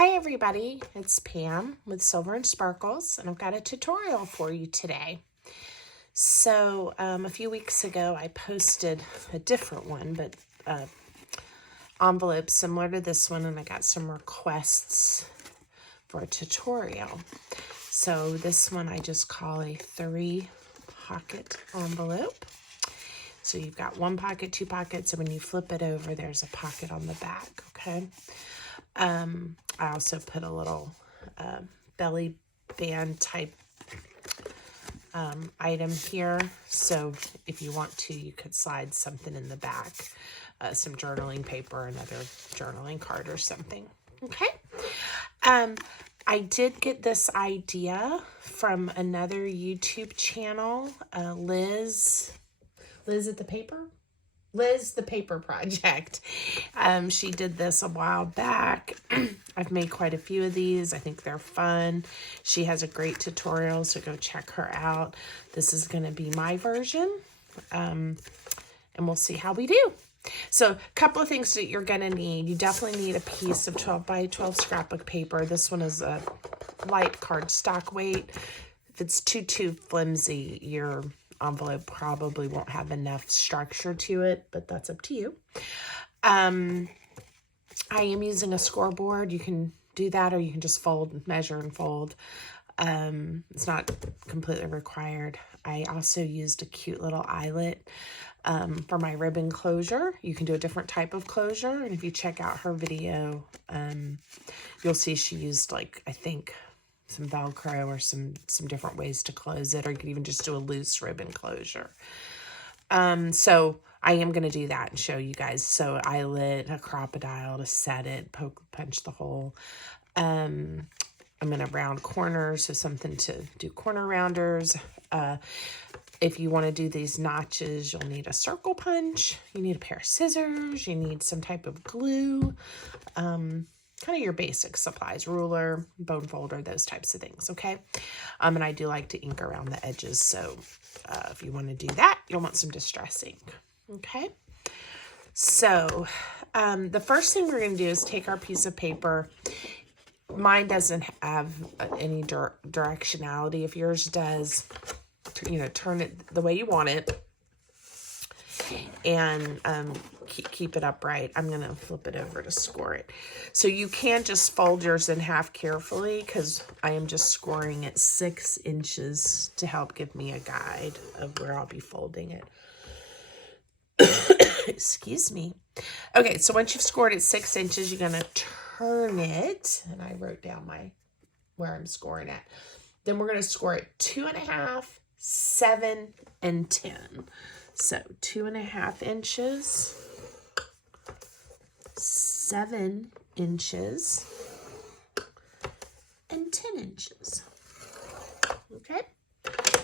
Hi everybody, it's Pam with Silver and Sparkles, and I've got a tutorial for you today. So a few weeks ago I posted a different one, but envelope similar to this one, and I got some requests for a tutorial. So this one I just call a 3-pocket envelope. So you've got 1 pocket, 2 pockets, and when you flip it over, there's a pocket on the back, okay? I also put a little belly band type item here. So if you want to, you could slide something in the back, some journaling paper, another journaling card or something. Okay. I did get this idea from another YouTube channel, Liz at the Paper. Liz the Paper Project. She did this a while back. I've made quite a few of these. I think they're fun. She has a great tutorial, so go check her out. This is going to be my version, and we'll see how we do. So a couple of things that you're going to need. You definitely need a piece of 12 by 12 scrapbook paper. This one is a light cardstock weight. If it's too flimsy, your envelope probably won't have enough structure to it, but that's up to you. I am using a scoreboard. You can do that, or you can just fold, measure and fold. It's not completely required. I also used a cute little eyelet for my ribbon closure. You can do a different type of closure, and if you check out her video, you'll see she used, like, I think some Velcro or some different ways to close it, or you could even just do a loose ribbon closure. So I am going to do that and show you guys. So eyelet, a crocodile to set it, punch the hole. I'm going to round corners, so something to do corner rounders. If you want to do these notches, you'll need a circle punch. You need a pair of scissors. You need some type of glue. Kind of your basic supplies, ruler, bone folder, those types of things, okay? And I do like to ink around the edges, so if you want to do that, you'll want some distress ink, okay? So the first thing we're going to do is take our piece of paper. Mine doesn't have any directionality. If yours does, turn it the way you want it, and keep it upright. I'm going to flip it over to score it. So you can just fold yours in half carefully, because I am just scoring it 6 inches to help give me a guide of where I'll be folding it. Excuse me. Okay, so once you've scored it 6 inches, you're going to turn it, and I wrote down where I'm scoring at. Then we're going to score it 2.5, 7, and 10. So 2.5 inches, 7 inches, and 10 inches. Okay,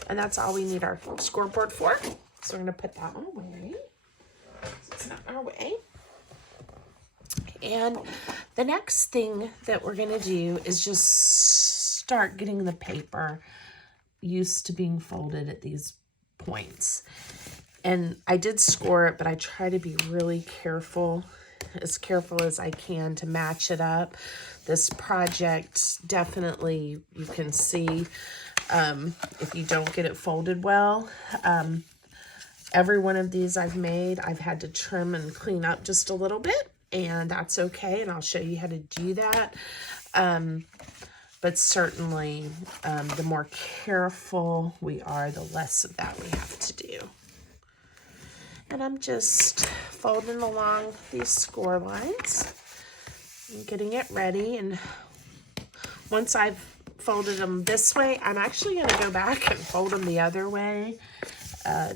and that's all we need our scoreboard for. So we're going to put that one away. It's not our way. And the next thing that we're going to do is just start getting the paper used to being folded at these points. And I did score it, but I try to be really careful as I can to match it up. This project, definitely, you can see if you don't get it folded well. Every one of these I've made, I've had to trim and clean up just a little bit, and that's okay, and I'll show you how to do that. But certainly, the more careful we are, the less of that we have to do. And I'm just folding along these score lines and getting it ready. And once I've folded them this way, I'm actually going to go back and fold them the other way,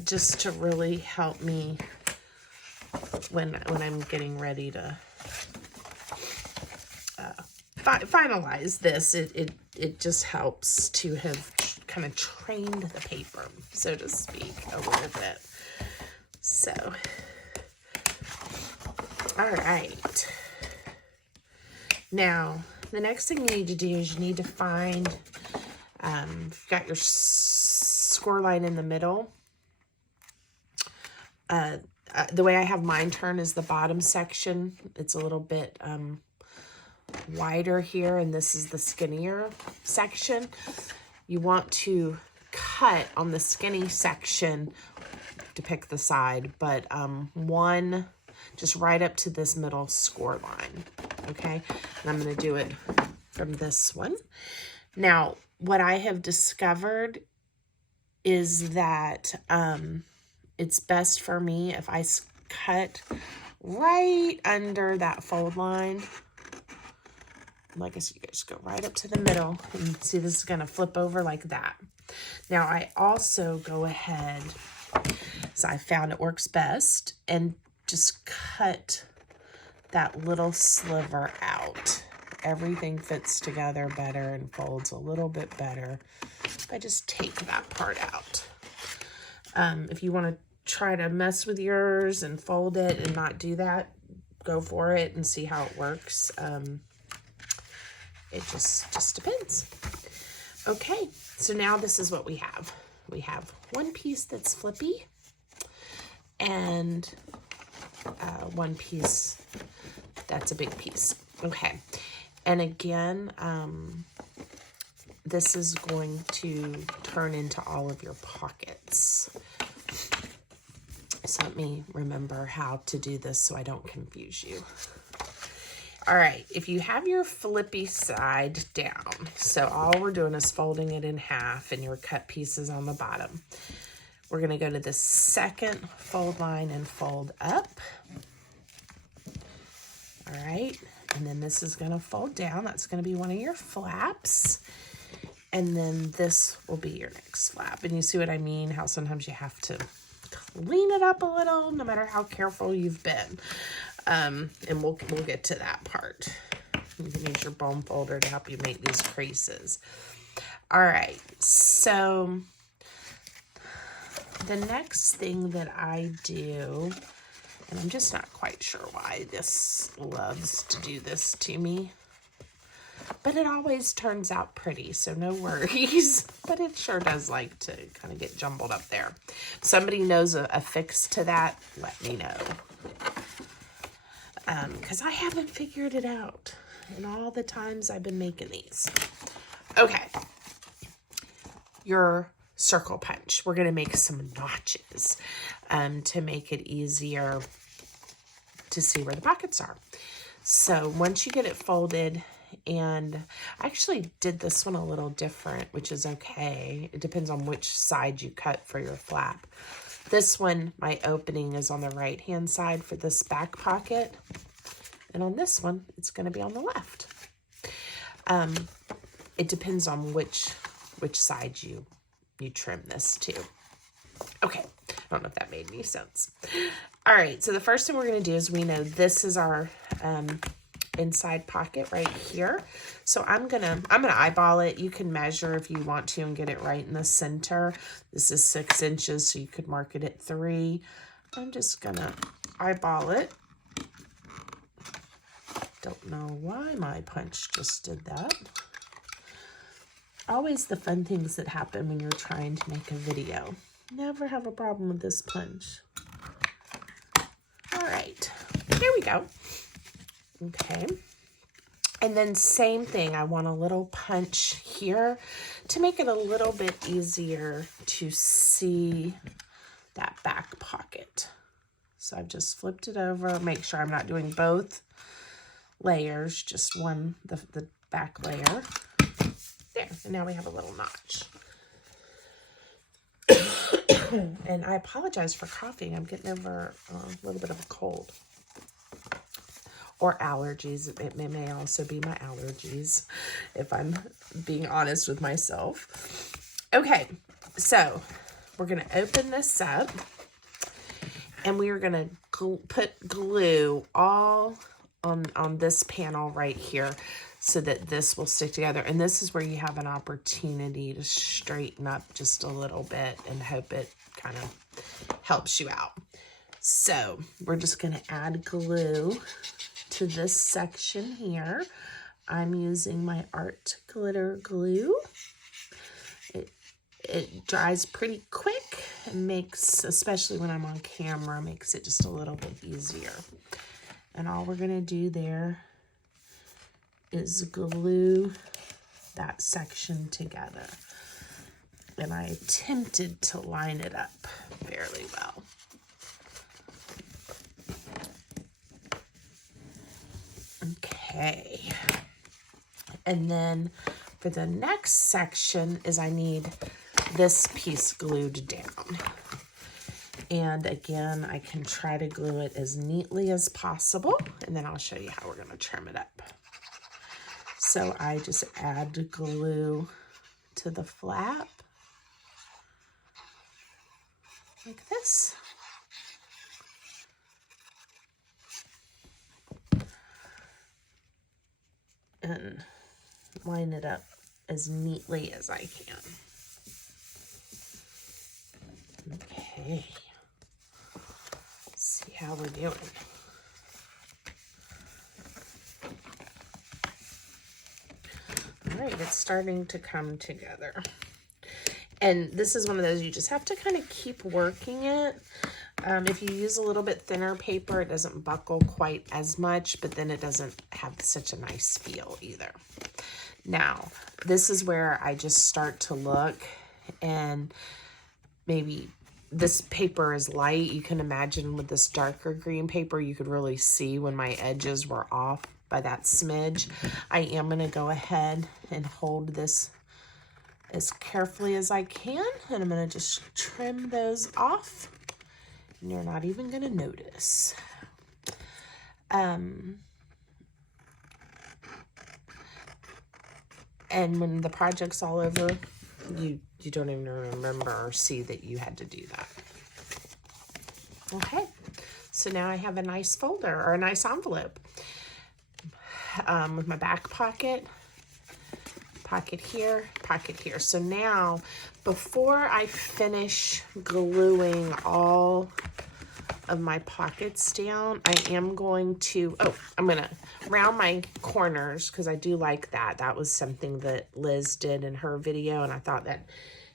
just to really help me when I'm getting ready to finalize this. It just helps to have kind of trained the paper, so to speak, a little bit. So, all right. Now, the next thing you need to do is you need to find, you've got your score line in the middle. The way I have mine turn is the bottom section. It's a little bit wider here and this is the skinnier section, you want to cut on the skinny section to pick the side, but one just right up to this middle score line, okay? And I'm going to do it from this one. Now, what I have discovered is that it's best for me if I cut right under that fold line. Like I said, you just go right up to the middle, and see this is going to flip over like that. Now, I also go ahead, so I found it works best, and just cut that little sliver out. Everything fits together better and folds a little bit better if I just take that part out. If you want to try to mess with yours and fold it and not do that, go for it and see how it works. It just depends. Okay, so now this is what we have. We have one piece that's flippy and one piece that's a big piece. Okay, and again, this is going to turn into all of your pockets. So let me remember how to do this so I don't confuse you. All right, if you have your flippy side down, so all we're doing is folding it in half and your cut pieces on the bottom. We're gonna go to the second fold line and fold up. All right, and then this is gonna fold down. That's gonna be one of your flaps. And then this will be your next flap. And you see what I mean? How sometimes you have to clean it up a little, no matter how careful you've been. And we'll get to that part. You can use your bone folder to help you make these creases. All right, so the next thing that I do, and I'm just not quite sure why this loves to do this to me, but it always turns out pretty, so no worries. But it sure does like to kind of get jumbled up there. If somebody knows a fix to that, let me know. Because I haven't figured it out in all the times I've been making these. Okay. Your circle punch. We're going to make some notches to make it easier to see where the pockets are. So once you get it folded, and I actually did this one a little different, which is okay. It depends on which side you cut for your flap. This one, my opening is on the right-hand side for this back pocket. And on this one, it's going to be on the left. It depends on which side you trim this to. Okay, I don't know if that made any sense. All right, so the first thing we're going to do is we know this is our inside pocket right here. So I'm gonna eyeball it. You can measure if you want to and get it right in the center. This is 6 inches, so you could mark it at 3. I'm just gonna eyeball it. Don't know why my punch just did that. Always the fun things that happen when you're trying to make a video. Never have a problem with this punch. All right, there we go. Okay, and then same thing, I want a little punch here to make it a little bit easier to see that back pocket. So I've just flipped it over, make sure I'm not doing both layers, just one, the back layer. There, and now we have a little notch. And I apologize for coughing, I'm getting over a little bit of a cold. Or allergies. It may also be my allergies, if I'm being honest with myself. Okay, so we're going to open this up, and we are going to put glue all on this panel right here so that this will stick together. And this is where you have an opportunity to straighten up just a little bit and hope it kind of helps you out. So we're just going to add glue to this section here. I'm using my Art Glitter Glue. It dries pretty quick and makes, especially when I'm on camera, makes it just a little bit easier. And all we're gonna do there is glue that section together. And I attempted to line it up fairly well. Okay. And then for the next section is I need this piece glued down. And again, I can try to glue it as neatly as possible, and then I'll show you how we're going to trim it up. So I just add glue to the flap like this. And line it up as neatly as I can. Okay. See how we're doing. All right, it's starting to come together. And this is one of those you just have to kind of keep working it. If you use a little bit thinner paper, it doesn't buckle quite as much, but then it doesn't have such a nice feel either. Now, this is where I just start to look, and maybe this paper is light. You can imagine with this darker green paper, you could really see when my edges were off by that smidge. I am going to go ahead and hold this as carefully as I can, and I'm going to just trim those off, and you're not even going to notice. And when the project's all over, you don't even remember or see that you had to do that. Okay, so now I have a nice folder or a nice envelope with my back pocket here, pocket here. So now, before I finish gluing all of my pockets down, I am going to, I'm going to round my corners because I do like that. That was something that Liz did in her video, and I thought that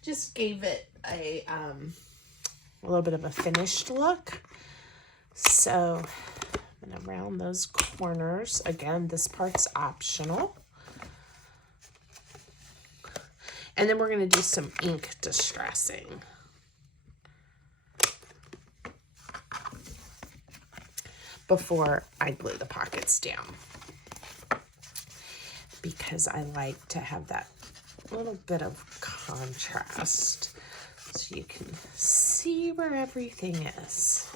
just gave it a little bit of a finished look. So I'm going to round those corners. Again, this part's optional. And then we're going to do some ink distressing. Before I glue the pockets down, because I like to have that little bit of contrast so you can see where everything is.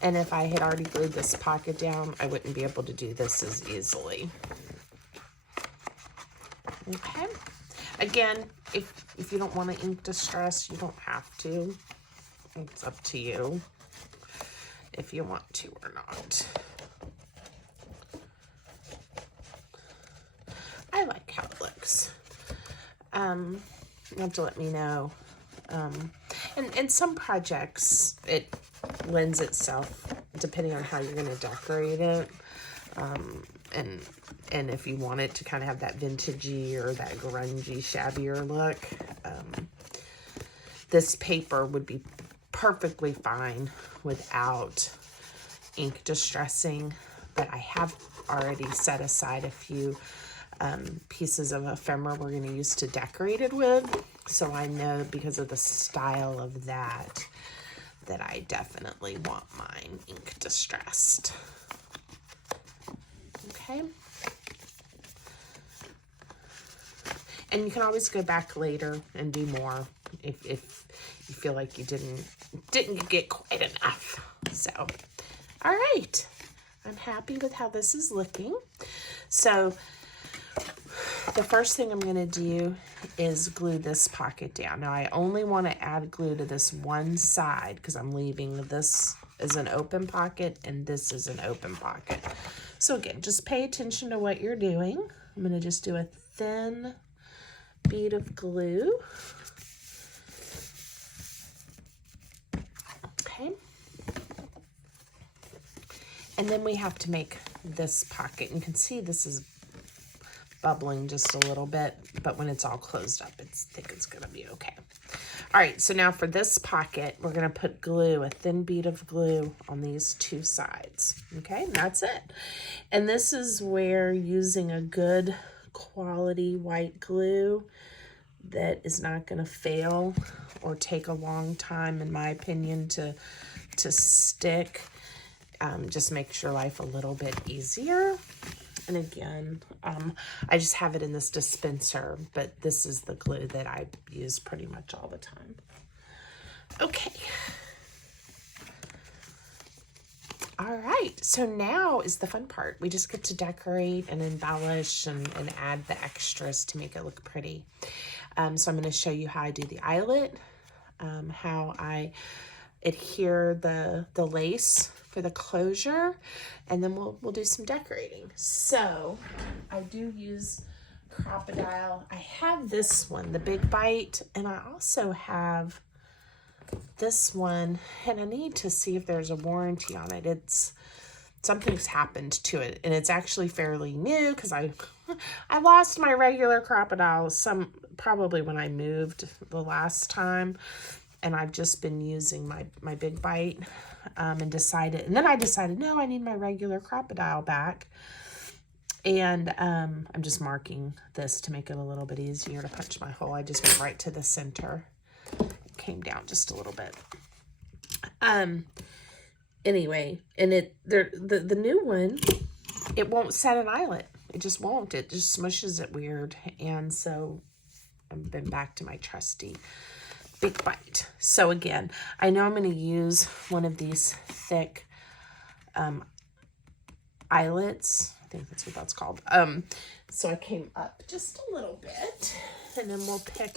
And if I had already glued this pocket down, I wouldn't be able to do this as easily. Okay. Again, if you don't want to ink distress, you don't have to. It's up to you if you want to or not. I like how it looks. You have to let me know. And some projects, it lends itself, depending on how you're going to decorate it. And if you want it to kind of have that vintagey or that grungy, shabbier look, this paper would be perfectly fine without ink distressing. But I have already set aside a few pieces of ephemera we're going to use to decorate it with. So I know because of the style of that I definitely want mine ink distressed. Okay. And you can always go back later and do more if you feel like you didn't get quite enough. So, all right. I'm happy with how this is looking. So, the first thing I'm going to do is glue this pocket down. Now, I only want to add glue to this one side because I'm leaving this as an open pocket and this is an open pocket. So again, just pay attention to what you're doing. I'm going to just do a thin bead of glue. Okay. And then we have to make this pocket. You can see this is bubbling just a little bit, but when it's all closed up, I think it's going to be okay. All right, so now for this pocket, we're going to put glue, a thin bead of glue on these two sides. Okay, and that's it. And this is where using a good quality white glue that is not going to fail or take a long time, in my opinion, to stick, just makes your life a little bit easier. And again, I just have it in this dispenser, but this is the glue that I use pretty much all the time. Okay. All right, so now is the fun part. We just get to decorate and embellish and add the extras to make it look pretty. So I'm going to show you how I do the eyelet, how I adhere the lace for the closure, and then we'll do some decorating. So I do use Crop-A-Dile. I have this one, the Big Bite, and I also have this one, and I need to see if there's a warranty on it. Something's happened to it, and it's actually fairly new because I lost my regular Crop-A-Dile probably when I moved the last time, and I've just been using my Big Bite, and then I decided, no, I need my regular Crop-A-Dile back. And I'm just marking this to make it a little bit easier to punch my hole. I just went right to the center. It came down just a little bit. Anyway, and the new one, it won't set an eyelet. It just won't. It just smushes it weird. And so I've been back to my trusty Big Bite. So again, I know I'm going to use one of these thick eyelets. I think that's what that's called. So I came up just a little bit, and then we'll pick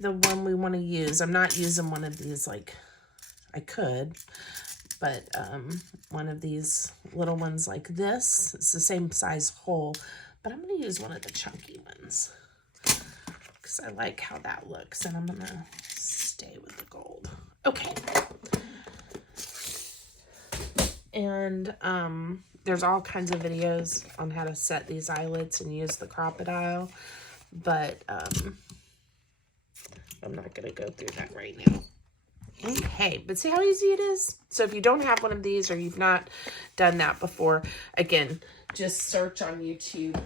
the one we want to use. I'm not using one of these, like I could, but one of these little ones like this. It's the same size hole, but I'm going to use one of the chunky ones because I like how that looks, and I'm going to stay with the gold. Okay. And there's all kinds of videos on how to set these eyelets and use the Crop-A-Dile, but I'm not going to go through that right now. Okay, but see how easy it is? So if you don't have one of these or you've not done that before, again, just search on YouTube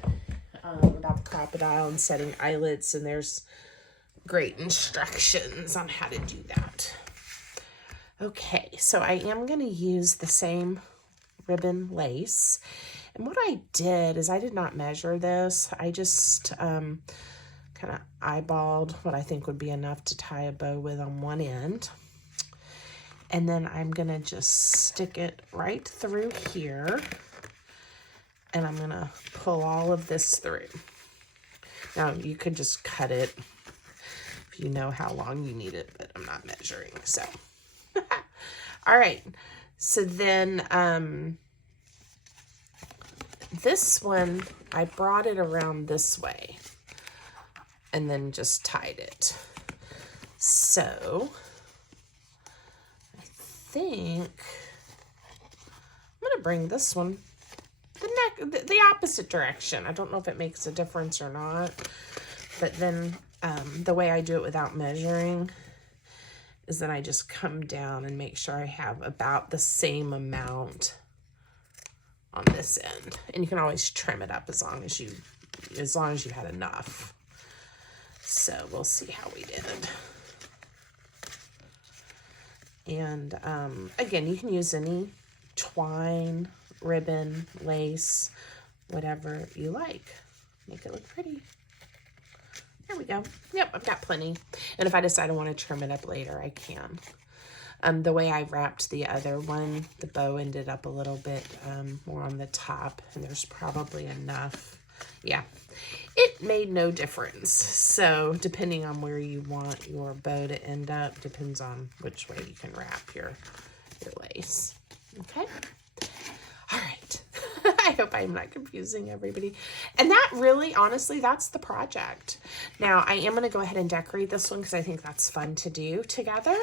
about the Crop-A-Dile and setting eyelets, and there's great instructions on how to do that. Okay, so I am going to use the same ribbon lace. And what I did is I did not measure this. I just kind of eyeballed what I think would be enough to tie a bow with on one end. And then I'm going to just stick it right through here. And I'm going to pull all of this through. Now, you could just cut it if you know how long you need it, but I'm not measuring, so. All right, so then this one, I brought it around this way and then just tied it. So I think I'm going to bring this one the opposite direction. I don't know if it makes a difference or not, but then the way I do it without measuring is that I just come down and make sure I have about the same amount on this end. And you can always trim it up as long as you had enough. So we'll see how we did. And again, you can use any twine, ribbon, lace, whatever you like. Make it look pretty. There we go. Yep, I've got plenty. And if I decide I want to trim it up later, I can. The way I wrapped the other one, the bow ended up a little bit more on the top, and there's probably enough. Yeah, it made no difference. So depending on where you want your bow to end up, depends on which way you can wrap your lace. Okay. All right. I hope I'm not confusing everybody. And that really, honestly, that's the project. Now, I am going to go ahead and decorate this one because I think that's fun to do together.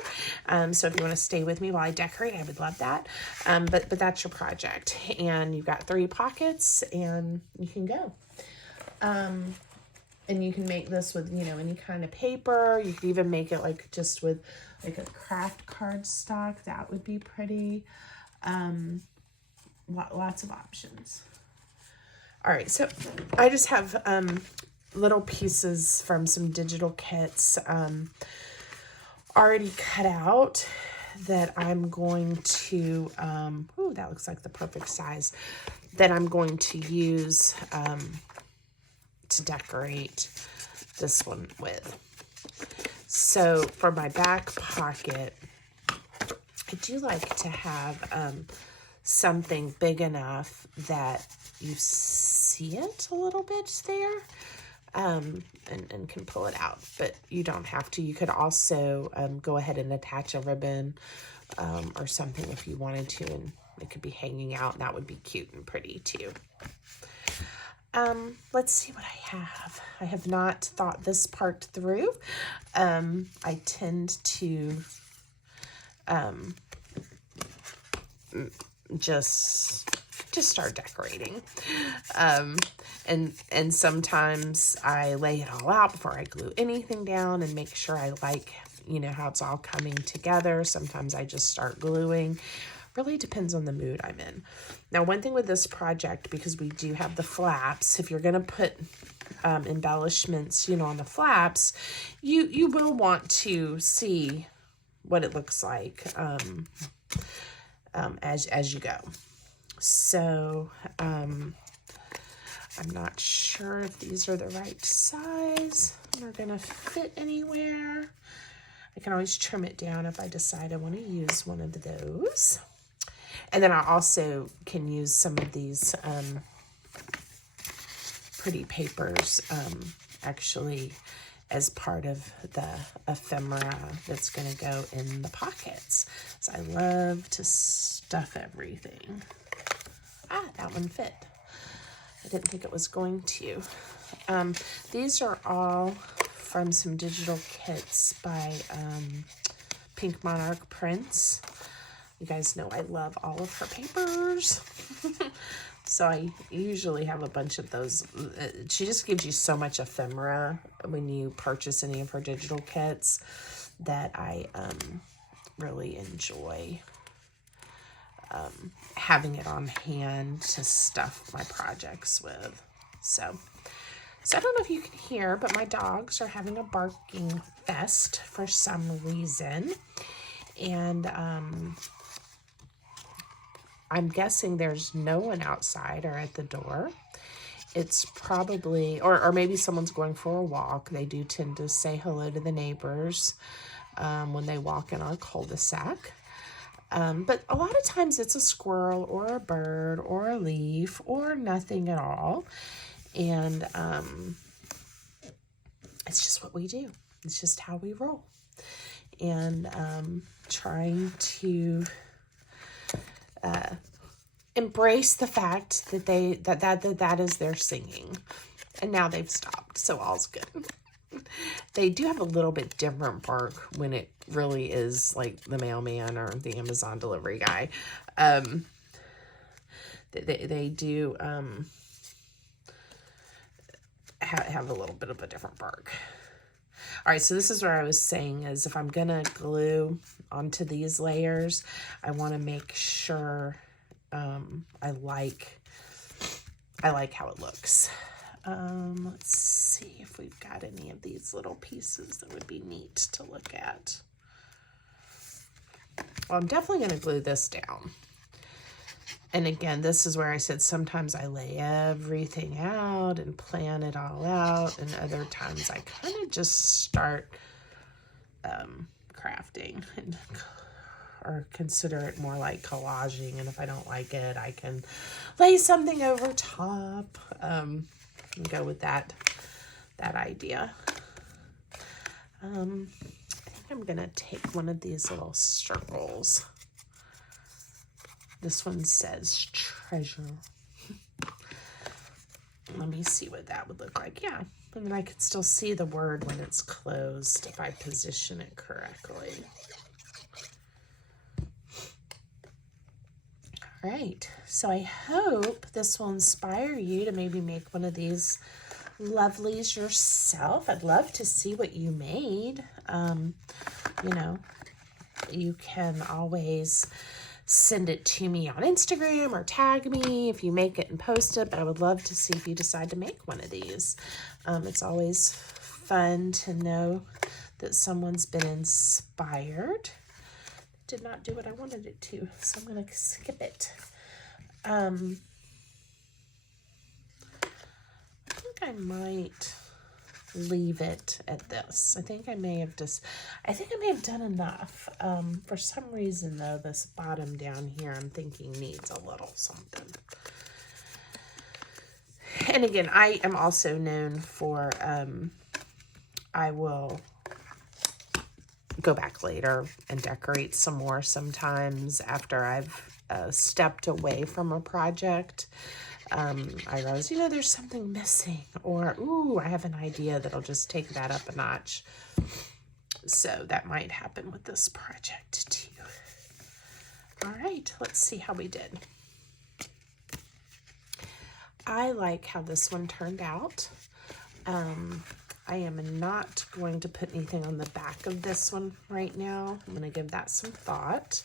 So if you want to stay with me while I decorate, I would love that. But that's your project. And you've got 3 pockets and you can go. And you can make this with, you know, any kind of paper. You could even make it like just with like a craft cardstock. That would be pretty. Lots of options. All right, so I just have little pieces from some digital kits already cut out that I'm going to, ooh, that looks like the perfect size, that I'm going to use to decorate this one with. So for my back pocket, I do like to have something big enough that you see it a little bit there, and can pull it out, but you don't have to. You could also go ahead and attach a ribbon or something if you wanted to, and it could be hanging out, and that would be cute and pretty too. Let's see what I have. I have not thought this part through. I tend to just start decorating. And sometimes I lay it all out before I glue anything down and make sure I like, you know, how it's all coming together. Sometimes I just start gluing. Really depends on the mood I'm in. Now, one thing with this project, because we do have the flaps, if you're going to put embellishments, you know, on the flaps, you will want to see what it looks like as you go. So I'm not sure if these are the right size. They're going to fit anywhere. I can always trim it down if I decide I want to use one of those. And then I also can use some of these pretty papers actually as part of the ephemera that's going to go in the pockets. So I love to stuff everything. Ah, that one fit. I didn't think it was going to. These are all from some digital kits by Pink Monarch Prints. You guys know I love all of her papers. So I usually have a bunch of those. She just gives you so much ephemera when you purchase any of her digital kits that I really enjoy having it on hand to stuff my projects with. So I don't know if you can hear, but my dogs are having a barking fest for some reason. And I'm guessing there's no one outside or at the door. It's probably, or maybe someone's going for a walk. They do tend to say hello to the neighbors when they walk in our cul-de-sac. But a lot of times it's a squirrel or a bird or a leaf or nothing at all. And it's just what we do. It's just how we roll. And trying to embrace the fact that that is their singing. And now they've stopped, so all's good. They do have a little bit different bark when it really is like the mailman or the Amazon delivery guy. They do have a little bit of a different bark. All right, so this is where I was saying is if I'm going to glue onto these layers, I want to make sure I like how it looks. Let's see if we've got any of these little pieces that would be neat to look at. Well, I'm definitely going to glue this down. And again, this is where I said sometimes I lay everything out and plan it all out, and other times I kind of just start crafting or consider it more like collaging. And if I don't like it, I can lay something over top and go with that idea. I think I'm gonna take one of these little circles. This one says treasure. Let me see what that would look like. Yeah, and then I could still see the word when it's closed if I position it correctly. All right, so I hope this will inspire you to maybe make one of these lovelies yourself. I'd love to see what you made. You know, you can always send it to me on Instagram or tag me if you make it and post it, but I would love to see if you decide to make one of these. It's always fun to know that someone's been inspired. Did not do what I wanted it to, so I'm going to skip it. I think I might leave it at this. I think I may have done enough. For some reason though, this bottom down here I'm thinking needs a little something. And again, I am also known for, I will go back later and decorate some more sometimes after I've stepped away from a project. I realize, you know, there's something missing, or, ooh, I have an idea that'll just take that up a notch. So that might happen with this project too. All right, let's see how we did. I like how this one turned out. I am not going to put anything on the back of this one right now. I'm going to give that some thought.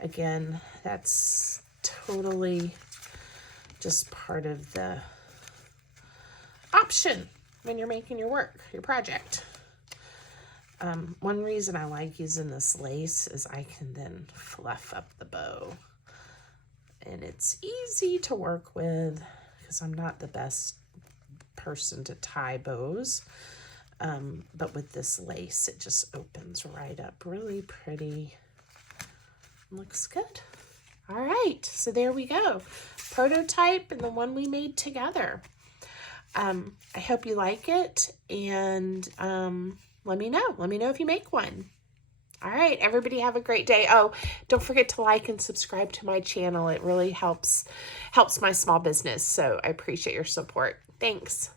Again, that's totally just part of the option when you're making your work, your project. One reason I like using this lace is I can then fluff up the bow. And it's easy to work with because I'm not the best person to tie bows. But with this lace, it just opens right up. Really pretty. Looks good. All right, so there we go. Prototype and the one we made together. I hope you like it, and let me know. Let me know if you make one. All right, everybody have a great day. Oh, don't forget to like and subscribe to my channel. It really helps my small business, so I appreciate your support. Thanks.